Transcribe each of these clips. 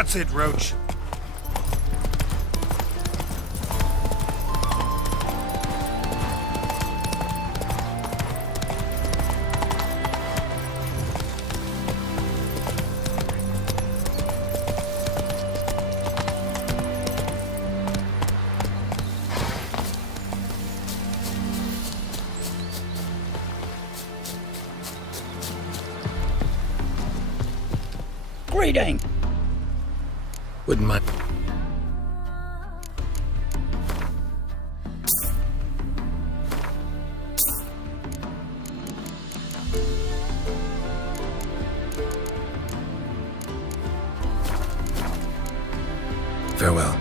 That's it, Roach. Greeting. Wouldn't mind. Farewell.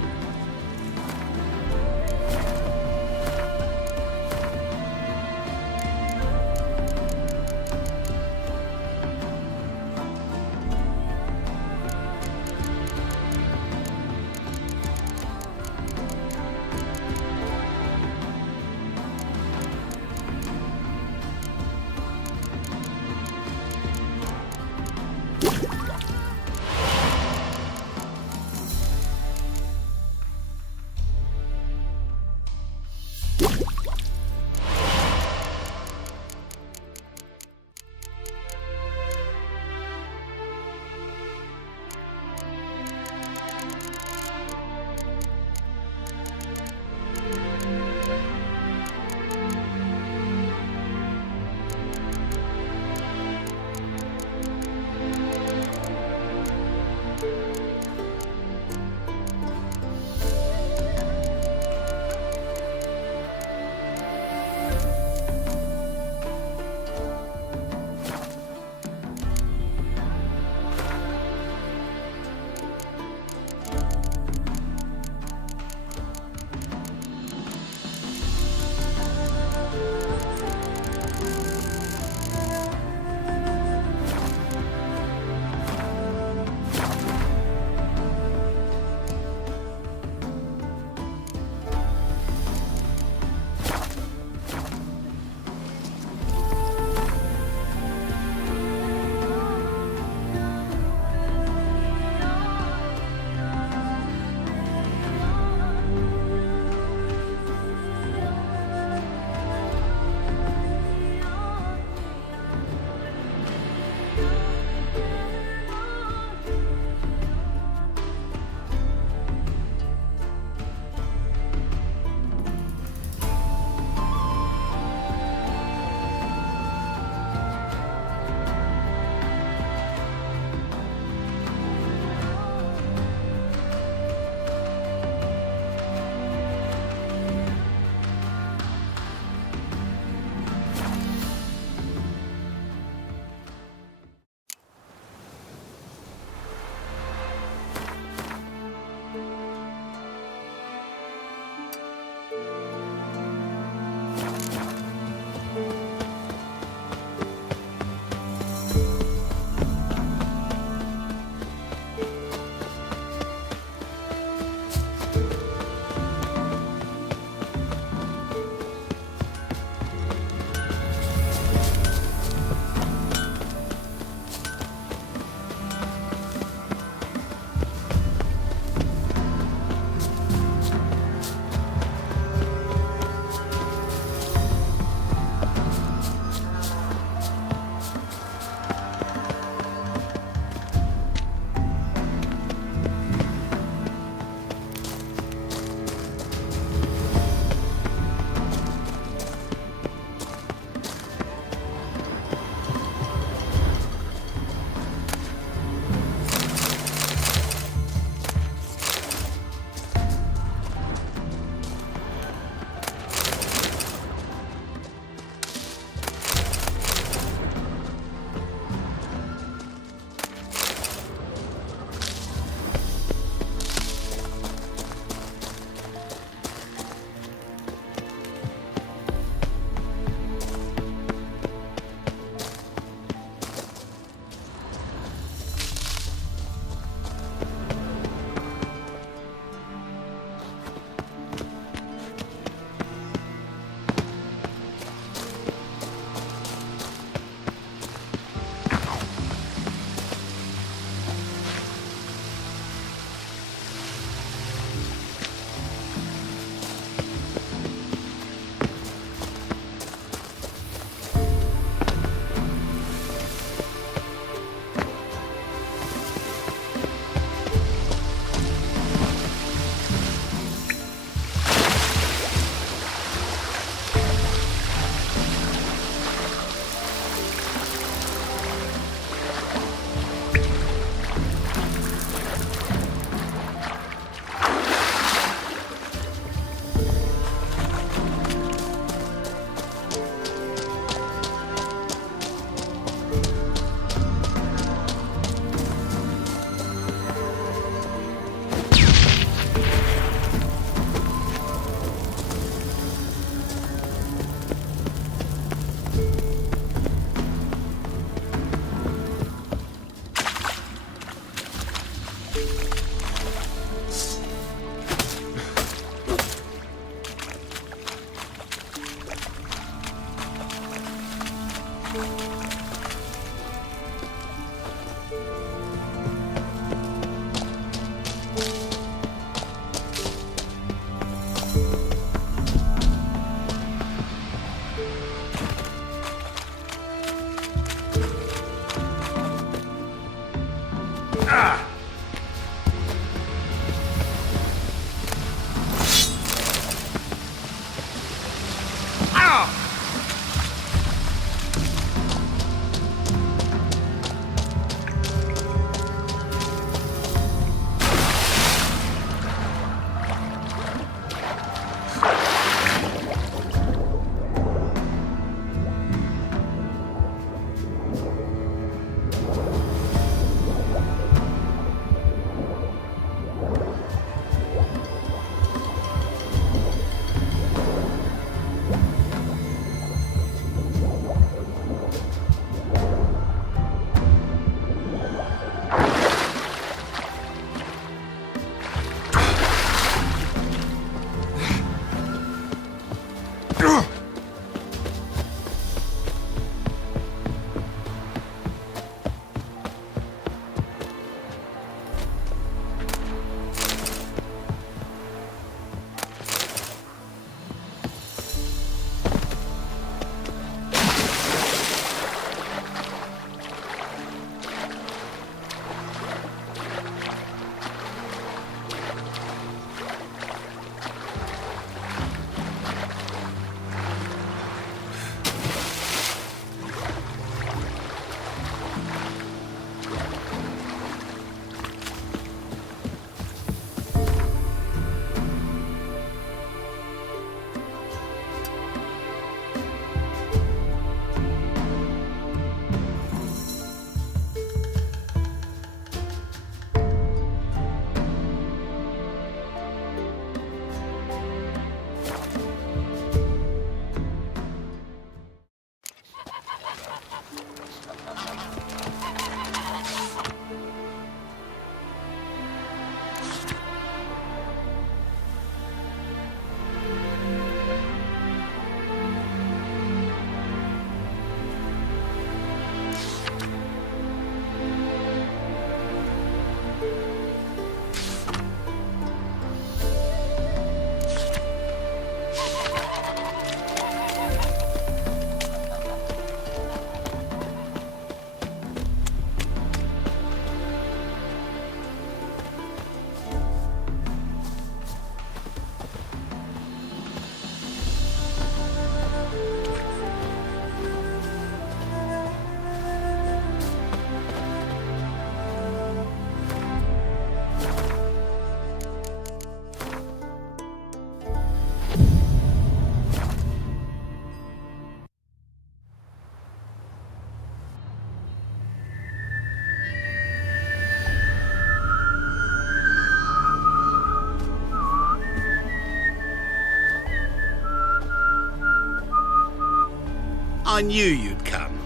I knew you'd come.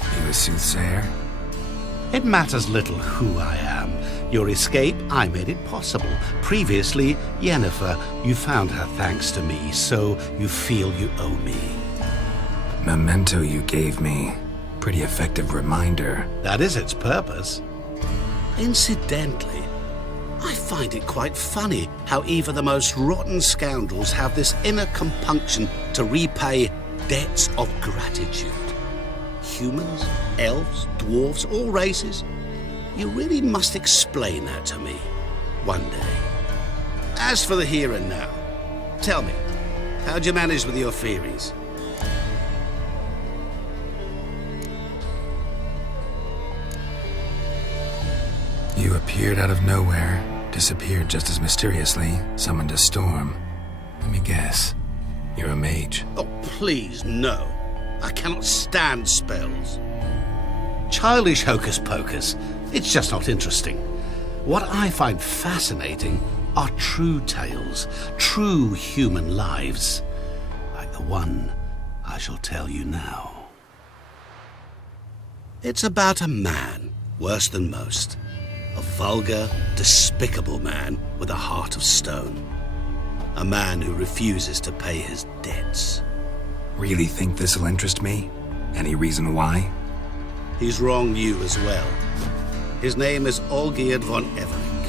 You a soothsayer? It matters little who I am. Your escape, I made it possible. Previously, Yennefer, you found her thanks to me, so you feel you owe me. Memento you gave me. Pretty effective reminder. That is its purpose. Incidentally, I find it quite funny how even the most rotten scoundrels have this inner compunction to repay debts of gratitude. Humans, elves, dwarves, all races. You really must explain that to me one day. As for the here and now, tell me, how'd you manage with your theories? You appeared out of nowhere, disappeared just as mysteriously, summoned a storm. Let me guess. You're a mage. Oh, please, no. I cannot stand spells. Childish hocus pocus. It's just not interesting. What I find fascinating are true tales, true human lives, like the one I shall tell you now. It's about a man, worse than most. A vulgar, despicable man with a heart of stone. A man who refuses to pay his debts. Really think this'll interest me? Any reason why? He's wronged you as well. His name is Olgierd von Everink.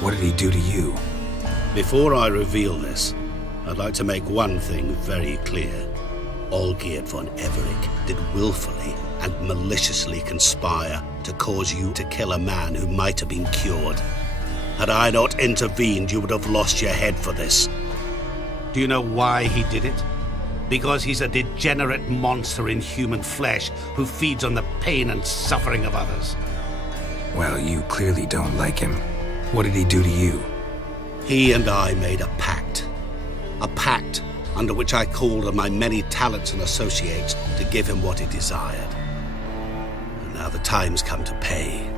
What did he do to you? Before I reveal this, I'd like to make one thing very clear. Olgierd von Everink did willfully and maliciously conspire to cause you to kill a man who might have been cured. Had I not intervened, you would have lost your head for this. Do you know why he did it? Because he's a degenerate monster in human flesh who feeds on the pain and suffering of others. Well, you clearly don't like him. What did he do to you? He and I made a pact. A pact under which I called on my many talents and associates to give him what he desired. And now the time's come to pay.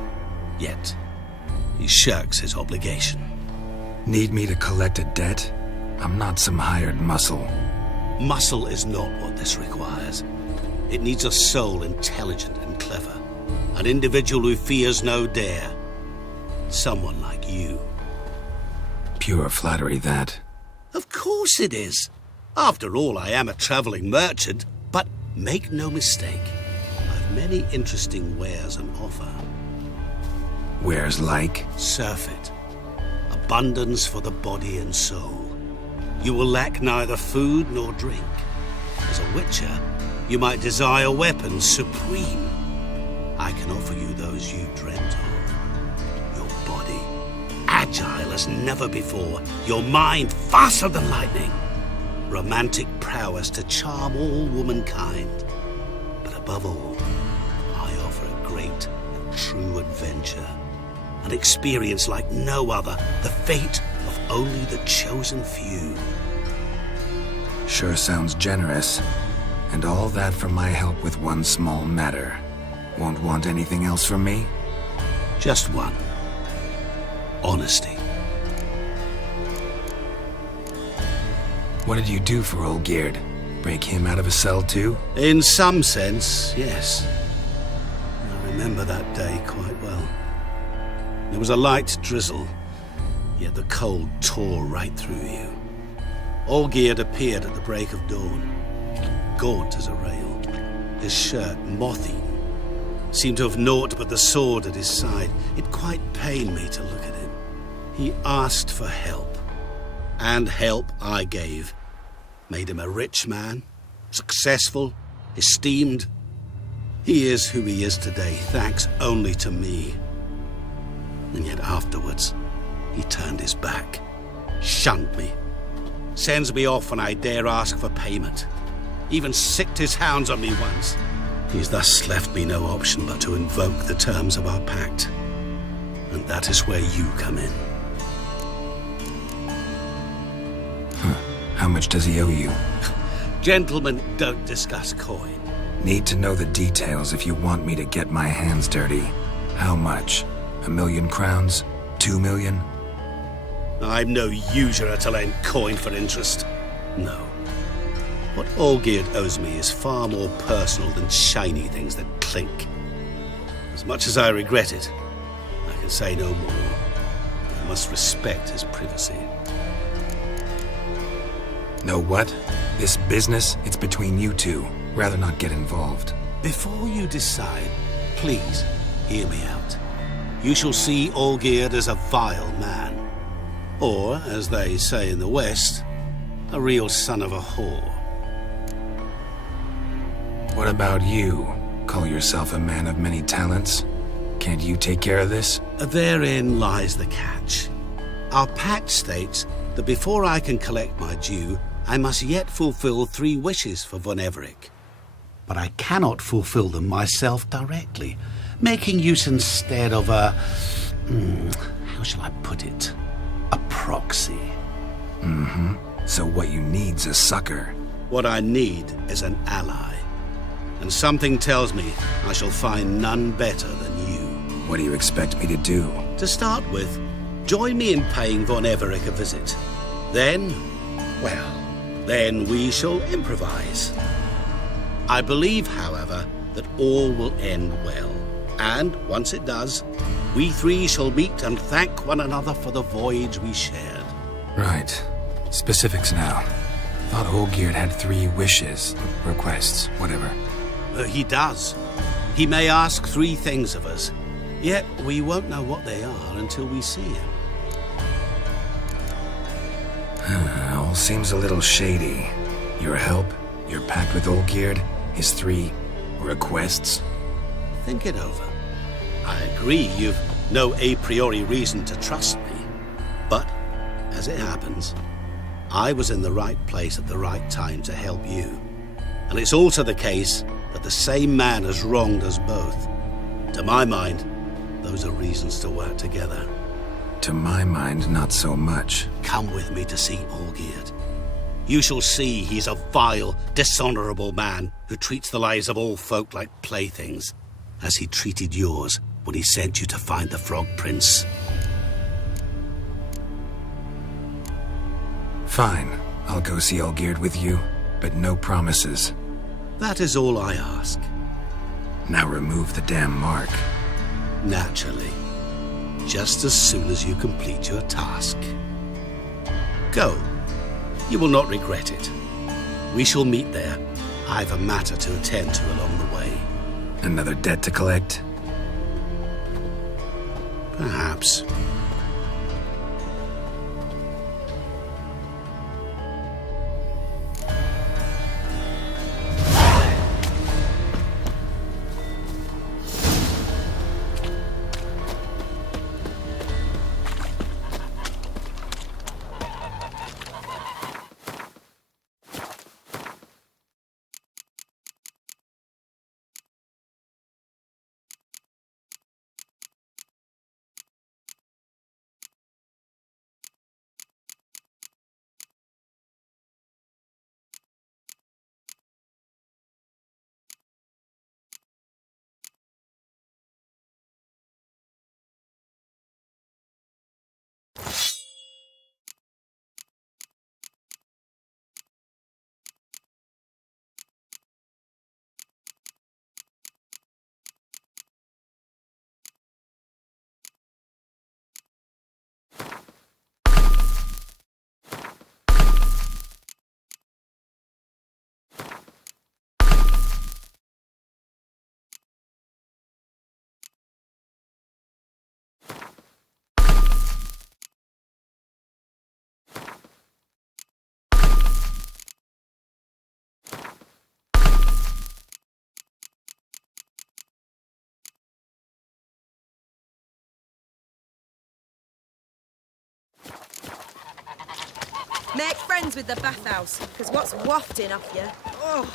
Yet, he shirks his obligation. Need me to collect a debt? I'm not some hired muscle. Muscle is not what this requires. It needs a soul intelligent and clever. An individual who fears no dare. someone like you. Pure flattery, that. Of course it is. After all, I am a traveling merchant, but make no mistake, I've many interesting wares on offer. Wares like? Surfeit. Abundance for the body and soul. You will lack neither food nor drink. As a witcher, you might desire weapons supreme. I can offer you those you dreamt of. Your body, agile as never before. Your mind, faster than lightning. Romantic prowess to charm all womankind. But above all, I offer a great and true adventure. An experience like no other, the fate of only the chosen few. Sure sounds generous. And all that for my help with one small matter. Won't want anything else from me? Just one. Honesty. What did you do for old Gerd? Break him out of a cell too? In some sense, yes. I remember that day quite well. There was a light drizzle, yet the cold tore right through you. Olgierd appeared at the break of dawn, gaunt as a rail, his shirt moth-eaten, seemed to have naught but the sword at his side. It quite pained me to look at him. He asked for help, and help I gave. Made him a rich man, successful, esteemed. He is who he is today, thanks only to me. And yet afterwards, he turned his back, shunned me, sends me off when I dare ask for payment, even sicked his hounds on me once. He's thus left me no option but to invoke the terms of our pact. And that is where you come in. How much does he owe you? Gentlemen don't discuss coin. Need to know the details if you want me to get my hands dirty. How much? 1,000,000 crowns? 2 million? I'm no usurer to lend coin for interest. No. What Olgierd owes me is far more personal than shiny things that clink. As much as I regret it, I can say no more. I must respect his privacy. Know what? This business, it's between you two. Rather not get involved. Before you decide, please hear me out. You shall see Olgierd as a vile man. Or, as they say in the West, a real son of a whore. What about you? Call yourself a man of many talents? Can't you take care of this? Therein lies the catch. Our pact states that before I can collect my due, I must yet fulfill 3 wishes for von Everec. But I cannot fulfill them myself directly, making use instead of a... how shall I put it? A proxy. So what you need's a sucker. What I need is an ally. And something tells me I shall find none better than you. What do you expect me to do? To start with, join me in paying von Everec a visit. Then, well, then we shall improvise. I believe, however, that all will end well. And once it does, we 3 shall meet and thank one another for the voyage we shared. Right. Specifics now. Thought Olgierd had 3 wishes, requests, whatever. He does. He may ask 3 things of us, yet we won't know what they are until we see him. All seems a little shady. Your help, your pact with Olgierd, his 3 requests. Think it over. I agree you've no a priori reason to trust me. But, as it happens, I was in the right place at the right time to help you. And it's also the case that the same man has wronged us both. To my mind, those are reasons to work together. To my mind, not so much. Come with me to see Olgierd. You shall see he's a vile, dishonorable man who treats the lives of all folk like playthings, as he treated yours when he sent you to find the Frog Prince. Fine. I'll go see Olgierd with you, but no promises. That is all I ask. Now remove the damn mark. Naturally. just as soon as you complete your task. Go. You will not regret it. We shall meet there. I've a matter to attend to along the way. Another debt to collect? Perhaps. Make friends with the bathhouse, because what's wafting off you? Oh.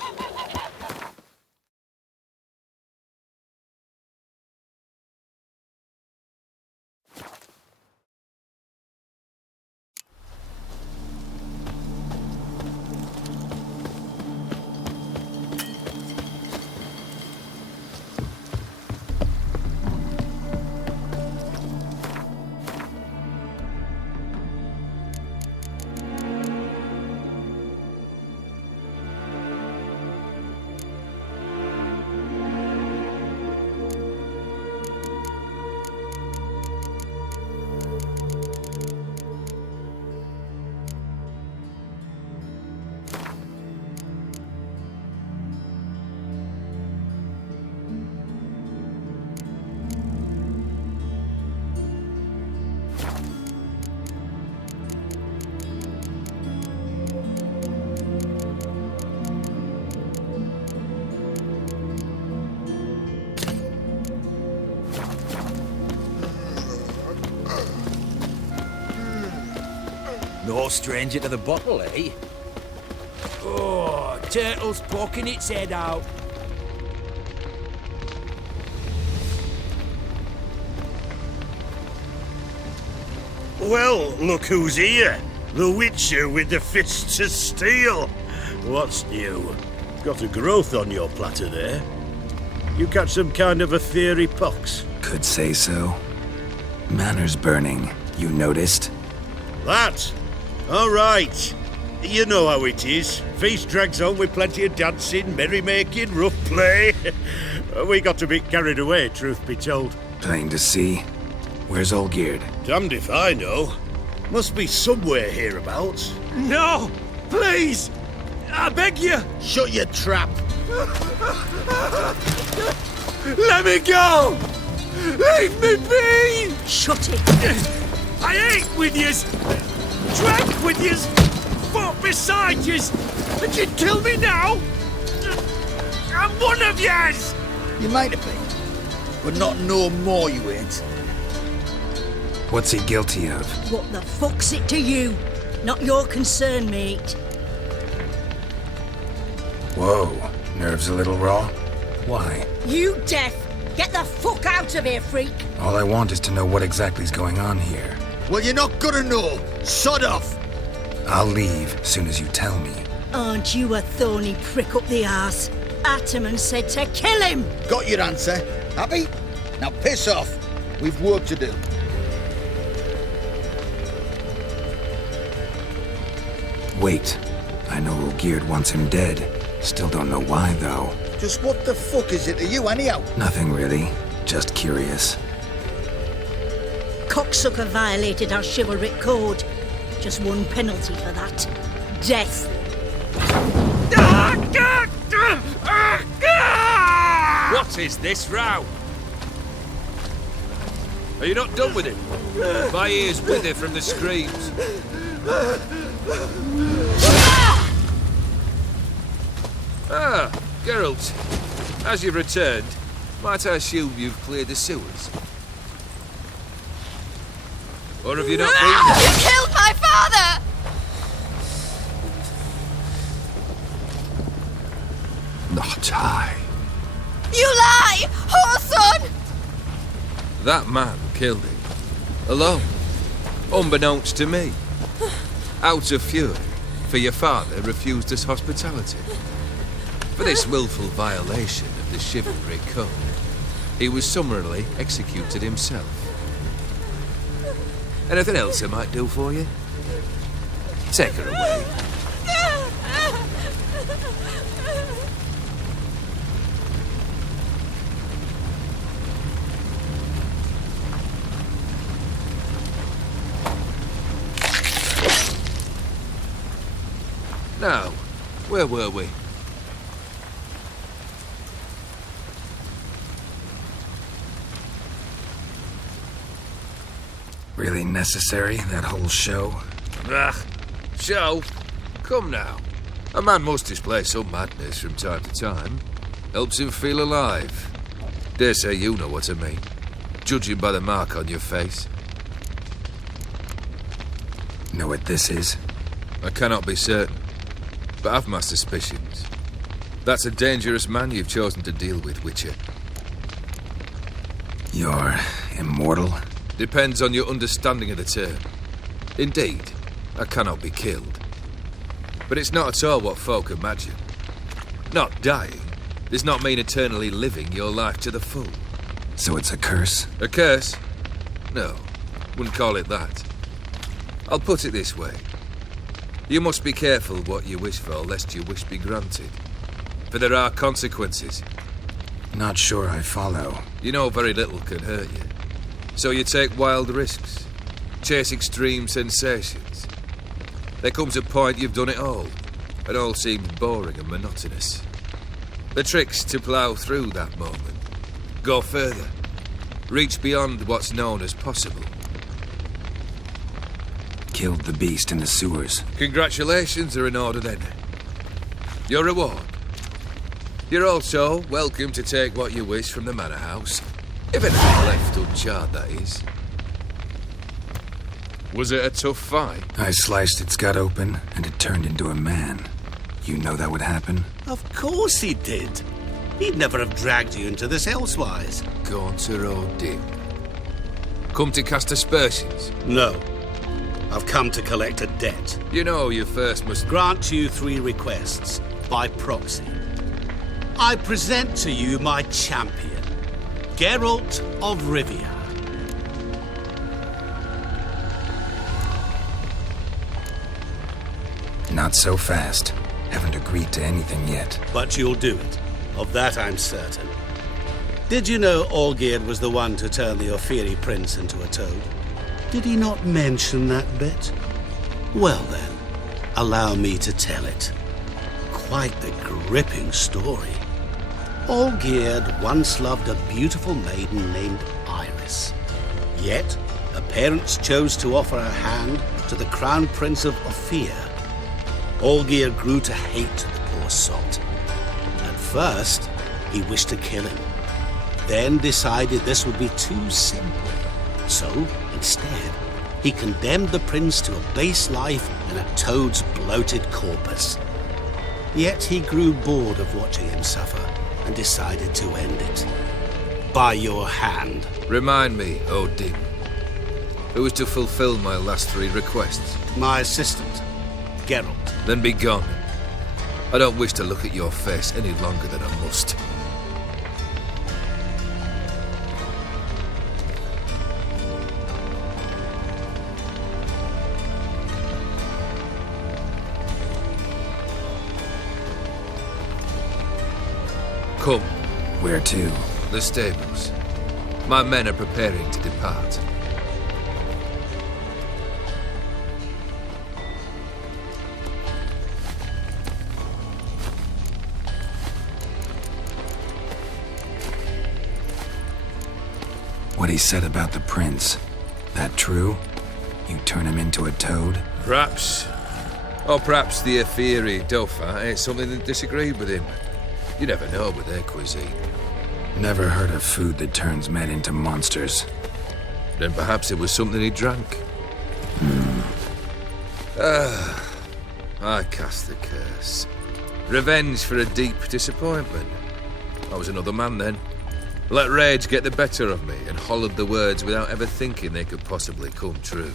No stranger to the bottle, eh? Oh, turtle's poking its head out. Well, look who's here. The Witcher with the fists of steel. What's new? Got a growth on your platter there. You catch some kind of a fiery pox? Could say so. Manners burning, you noticed? That? All right. You know how it is. Feast drags on with plenty of dancing, merrymaking, rough play. We got a bit carried away, truth be told. Plain to see. Where's Olgierd? Damned if I know. Must be somewhere hereabouts. No! Please! I beg you! Shut your trap. Let me go! Leave me be! Shut it! I ate with yous! Drank with yous! Fought beside yous! And you'd kill me now? I'm one of yous! You might have been, but not no more you ain't. What's he guilty of? What the fuck's it to you? Not your concern, mate. Whoa, nerves a little raw? Why? You deaf! Get the fuck out of here, freak! All I want is to know what exactly's going on here. Well, you're not gonna know. Sod off. I'll leave soon as you tell me. Aren't you a thorny prick up the arse? Ataman said to kill him! Got your answer. Happy? Now piss off. We've work to do. Wait. I know Olgierd wants him dead. Still don't know why, though. Just what the fuck is it to you, anyhow? Nothing really. Just curious. cocksucker violated our chivalric code. Just one penalty for that. Death. What is this row? Are you not done with him? My ears wither from the screams. Ah, Geralt. As you've returned, might I assume you've cleared the sewers? Or have you not been there? You killed my father! Not I. You lie! Whoreson! That man killed him. Alone. Unbeknownst to me. Out of fury, for your father refused us hospitality. For this willful violation of the chivalry code, he was summarily executed himself. Anything else I might do for you? Take her away. Now, where were we? Really necessary, that whole show? Ugh, show? Come now. A man must display some madness from time to time. Helps him feel alive. Dare say you know what I mean. Judging by the mark on your face. Know what this is? I cannot be certain, but I've my suspicions. That's a dangerous man you've chosen to deal with, Witcher. You're immortal? Depends on your understanding of the term. Indeed, I cannot be killed. But it's not at all what folk imagine. Not dying does not mean eternally living your life to the full. So it's a curse? A curse? No, wouldn't call it that. I'll put it this way. You must be careful what you wish for, lest your wish be granted. For there are consequences. Not sure I follow. You know very little can hurt you. So you take wild risks, chase extreme sensations. There comes a point you've done it all, and all seems boring and monotonous. The trick's to plough through that moment, go further, reach beyond what's known as possible. Killed the beast in the sewers. Congratulations are in order then. Your reward. You're also welcome to take what you wish from the manor house. If anything left uncharred, that is. Was it a tough fight? I sliced its gut open, and it turned into a man. You know that would happen? Of course he did. He'd never have dragged you into this elsewise. Gaunter O'Dim. Come to cast aspersions? No. I've come to collect a debt. You know you first must Grant you 3 requests, by proxy. I present to you my champion, Geralt of Rivia. Not so fast. Haven't agreed to anything yet. But you'll do it. Of that I'm certain. Did you know Olgierd was the one to turn the Ofiri prince into a toad? Did he not mention that bit? Well then, allow me to tell it. Quite the gripping story. Olgierd once loved a beautiful maiden named Iris. Yet, her parents chose to offer her hand to the Crown Prince of Ofir. Olgierd grew to hate the poor sot. At first, he wished to kill him. Then decided this would be too simple. So, instead, he condemned the prince to a base life in a toad's bloated corpus. Yet he grew bored of watching him suffer and decided to end it. By your hand. Remind me, O'Dim. Who is to fulfill my last 3 requests? My assistant, Geralt. Then be gone. I don't wish to look at your face any longer than I must. Come. Where to? The stables. My men are preparing to depart. What he said about the prince, that true? You turn him into a toad? Perhaps. Or perhaps the Ephiri Dauphin ate something that disagreed with him. You never know with their cuisine. Never heard of food that turns men into monsters. Then perhaps it was something he drank. I cast the curse. Revenge for a deep disappointment. I was another man then. Let rage get the better of me and hollered the words without ever thinking they could possibly come true.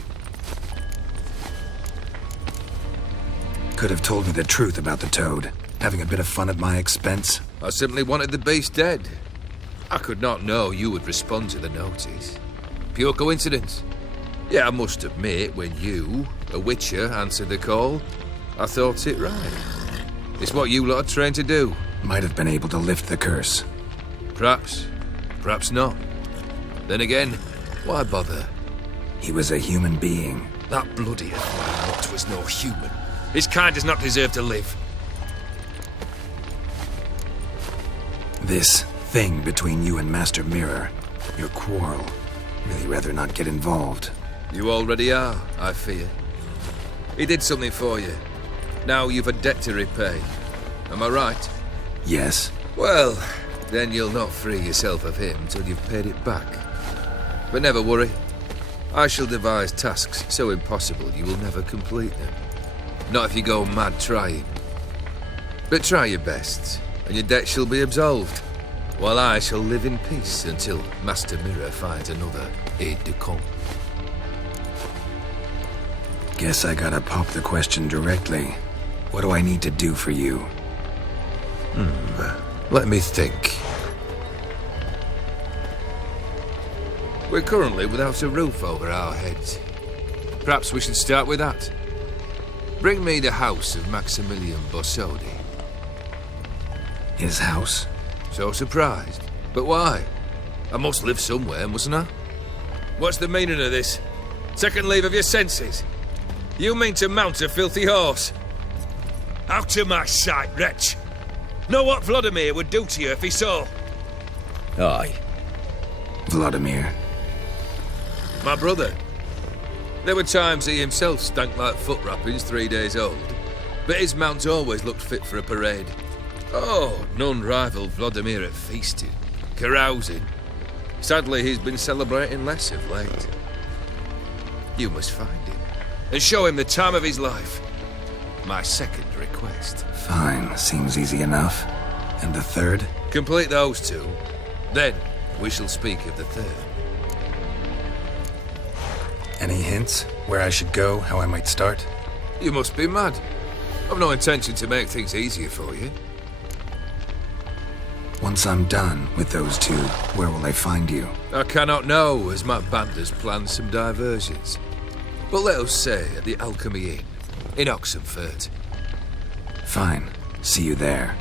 Could have told me the truth about the toad, having a bit of fun at my expense. I simply wanted the beast dead. I could not know you would respond to the notice. Pure coincidence. Yeah, I must admit, when you, a witcher, answered the call, I thought it right. It's what you lot are trained to do. Might have been able to lift the curse. Perhaps. Perhaps not. Then again, why bother? He was a human being. That bloody mutt was no human. His kind does not deserve to live. This thing between you and Master Mirror, your quarrel, really rather not get involved. You already are, I fear. He did something for you. Now you've a debt to repay. Am I right? Yes. Well, then you'll not free yourself of him till you've paid it back. But never worry. I shall devise tasks so impossible you will never complete them. Not if you go mad trying. But try your best, and your debt shall be absolved, while I shall live in peace until Master Mirror finds another aide-de-camp. Guess I gotta pop the question directly. What do I need to do for you? Let me think. We're currently without a roof over our heads. Perhaps we should start with that. Bring me the house of Maximilian Bossodi. His house? So surprised. But why? I must live somewhere, mustn't I? What's the meaning of this? Second leave of your senses? You mean to mount a filthy horse? Out of my sight, wretch! Know what Vladimir would do to you if he saw? Aye. Vladimir. My brother. There were times he himself stank like foot wrappings 3 days old, but his mount always looked fit for a parade. Oh, none rivaled Vladimir at feasting, carousing. Sadly, he's been celebrating less of late. You must find him, and show him the time of his life. My second request. Fine, seems easy enough. And the third? Complete those two, then we shall speak of the third. Any hints? Where I should go, how I might start? You must be mad. I've no intention to make things easier for you. Once I'm done with those two, where will I find you? I cannot know, as my band has planned some diversions. But let us say at the Alchemy Inn, in Oxenfurt. Fine. See you there.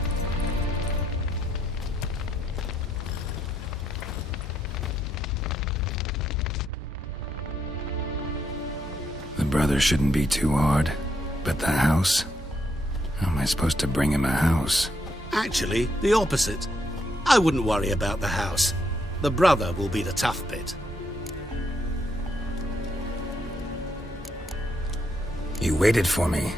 The brother shouldn't be too hard. But the house? How am I supposed to bring him a house? Actually, the opposite. I wouldn't worry about the house. The brother will be the tough bit. You waited for me.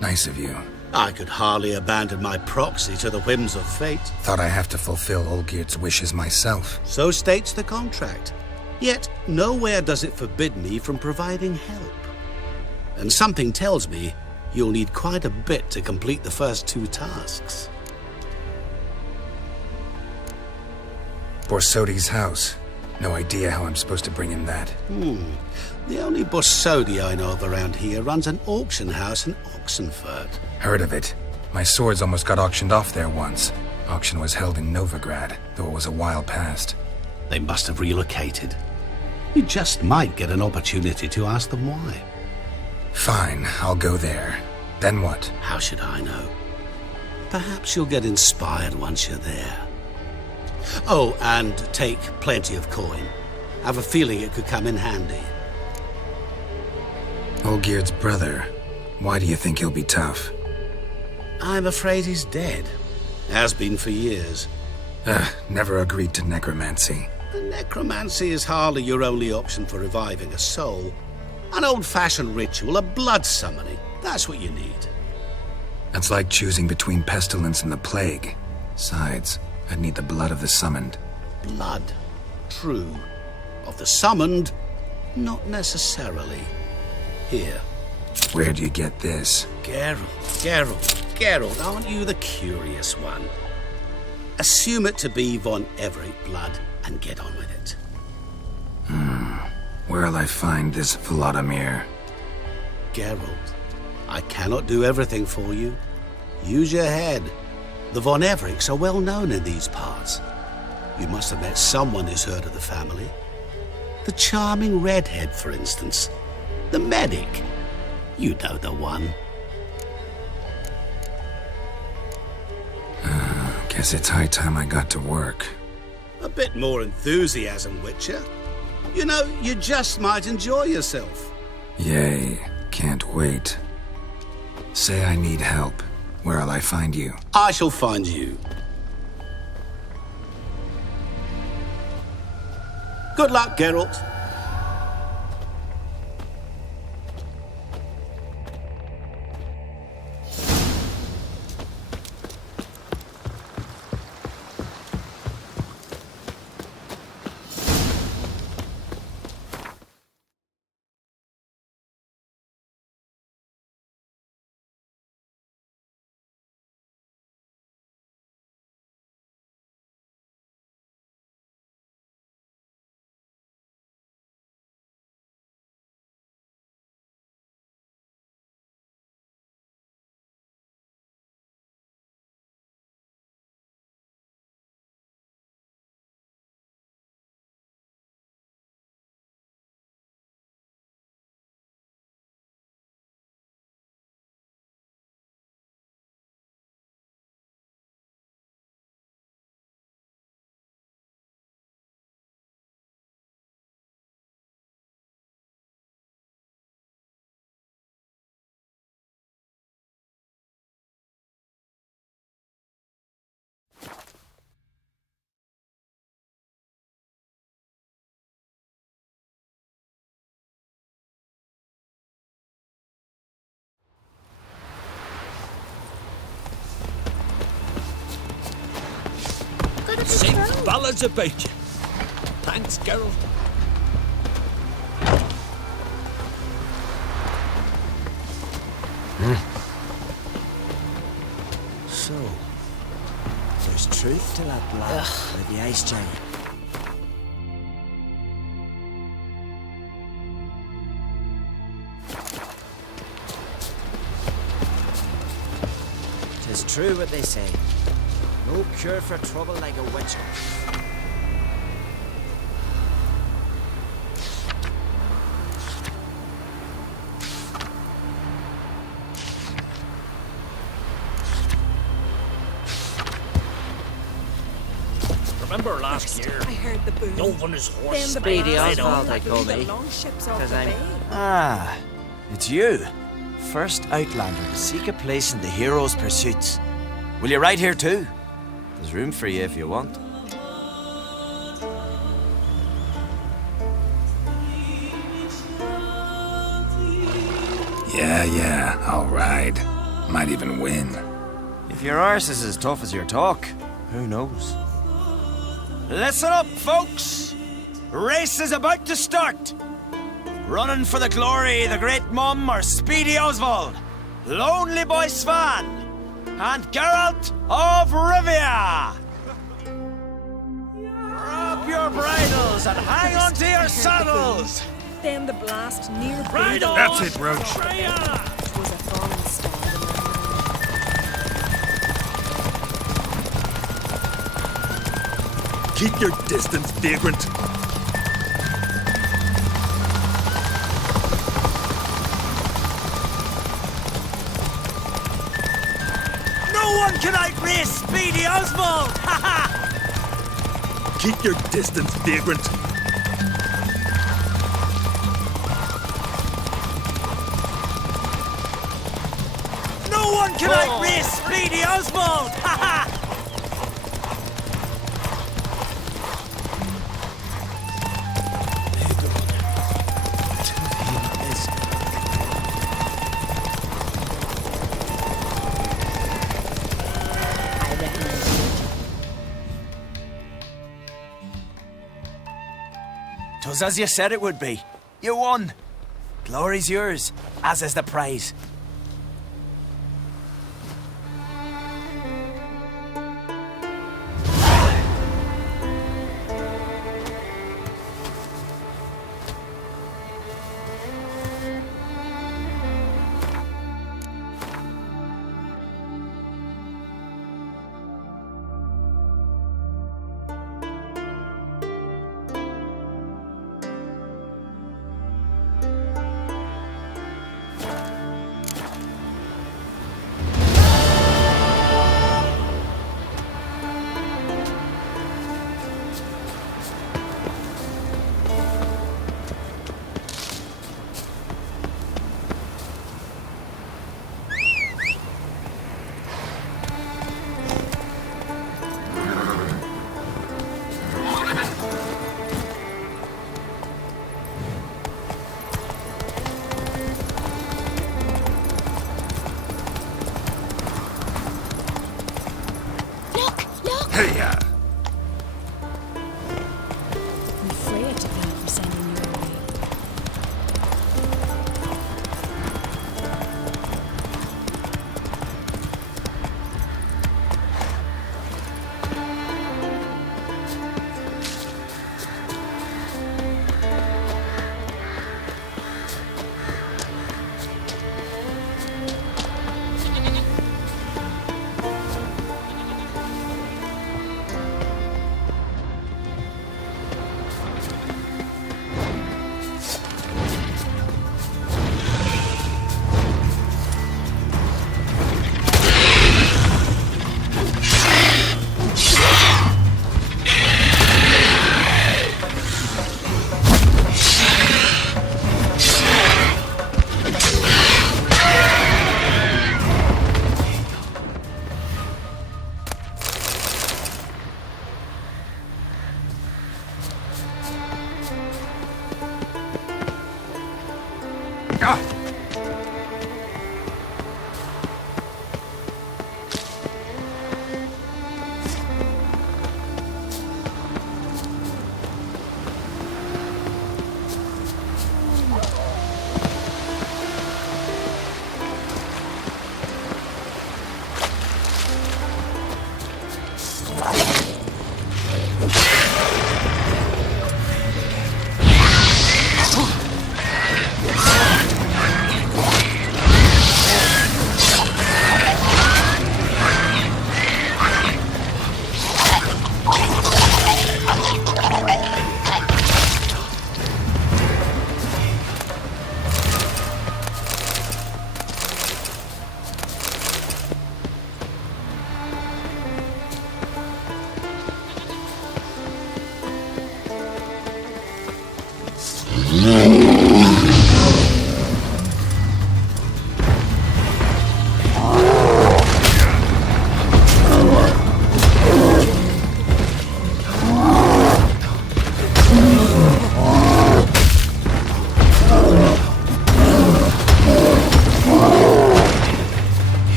Nice of you. I could hardly abandon my proxy to the whims of fate. Thought I have to fulfill Olgierd's wishes myself. So states the contract. Yet, nowhere does it forbid me from providing help. And something tells me you'll need quite a bit to complete the first two tasks. Borsodi's house. No idea how I'm supposed to bring him that. The only Borsodi I know of around here runs an auction house in Oxenfurt. Heard of it. My swords almost got auctioned off there once. Auction was held in Novigrad, though it was a while past. They must have relocated. You just might get an opportunity to ask them why. Fine, I'll go there. Then what? How should I know? Perhaps you'll get inspired once you're there. Oh, and take plenty of coin. I have a feeling it could come in handy. Olgierd's brother. Why do you think he'll be tough? I'm afraid he's dead. Has been for years. Never agreed to necromancy. Necromancy is hardly your only option for reviving a soul. An old-fashioned ritual, a blood summoning. That's what you need. That's like choosing between pestilence and the plague. Besides, I'd need the blood of the summoned. Blood. True. Of the summoned, not necessarily. Here. Where do you get this? Geralt, aren't you the curious one? Assume it to be von Everett blood and get on with it. Where'll I find this Vladimir? Geralt, I cannot do everything for you. Use your head. The von Evericks are well known in these parts. You must have met someone who's heard of the family. The charming redhead, for instance. The medic. You know the one. Guess it's high time I got to work. A bit more enthusiasm, Witcher. You know, you just might enjoy yourself. Yay, can't wait. Say I need help. Where'll I find you? I shall find you. Good luck, Geralt. Sing ballads about you. Thanks, Geralt. So, there's truth to that blab with the ice giant. Tis true what they say. No cure for trouble like a witch hunt. Remember last year? I heard the boom. No one is horse. Speedy Oswald, they call me. Because Ah, it's you. First outlander to seek a place in the hero's pursuits. Will you ride here too? There's room for you if you want. Yeah, I'll ride. Might even win. If your arse is as tough as your talk, who knows? Listen up, folks! Race is about to start! Running for the glory, the great mum, or Speedy Oswald, Lonely Boy Svan, and Geralt of Rivia! Grab your bridles and hang on to your saddles! Then the blast near Right on! That's it, Roach. It was a falling star. Keep your distance, vagrant. No one can outrace Speedy Oswald! Ha ha! Keep your distance, vagrant. No one can outrace Speedy Oswald! Ha ha! 'Twas as you said it would be. You won. Glory's yours, as is the prize. We afraid to be for sending you away.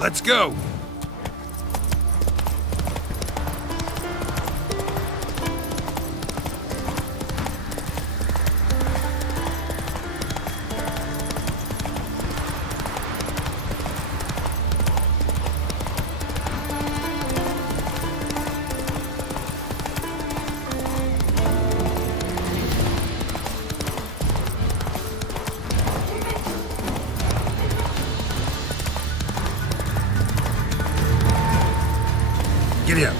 Let's go! Giddy up.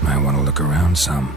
Might want to look around some.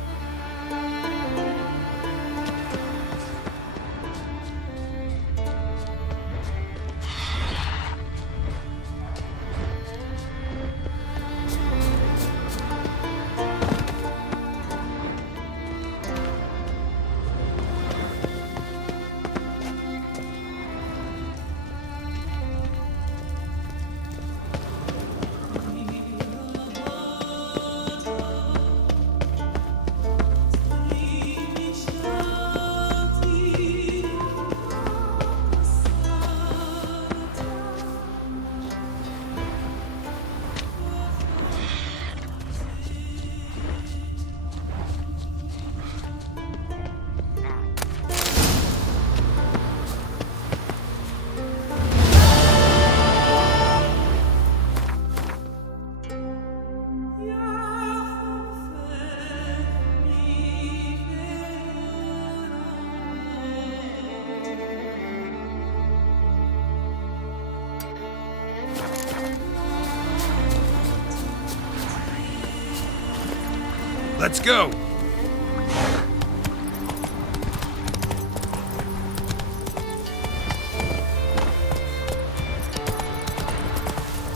Let's go!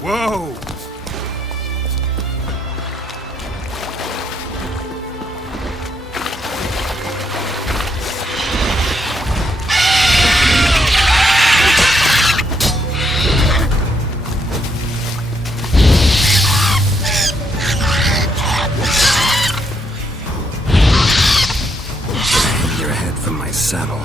Whoa! Your head from my saddle.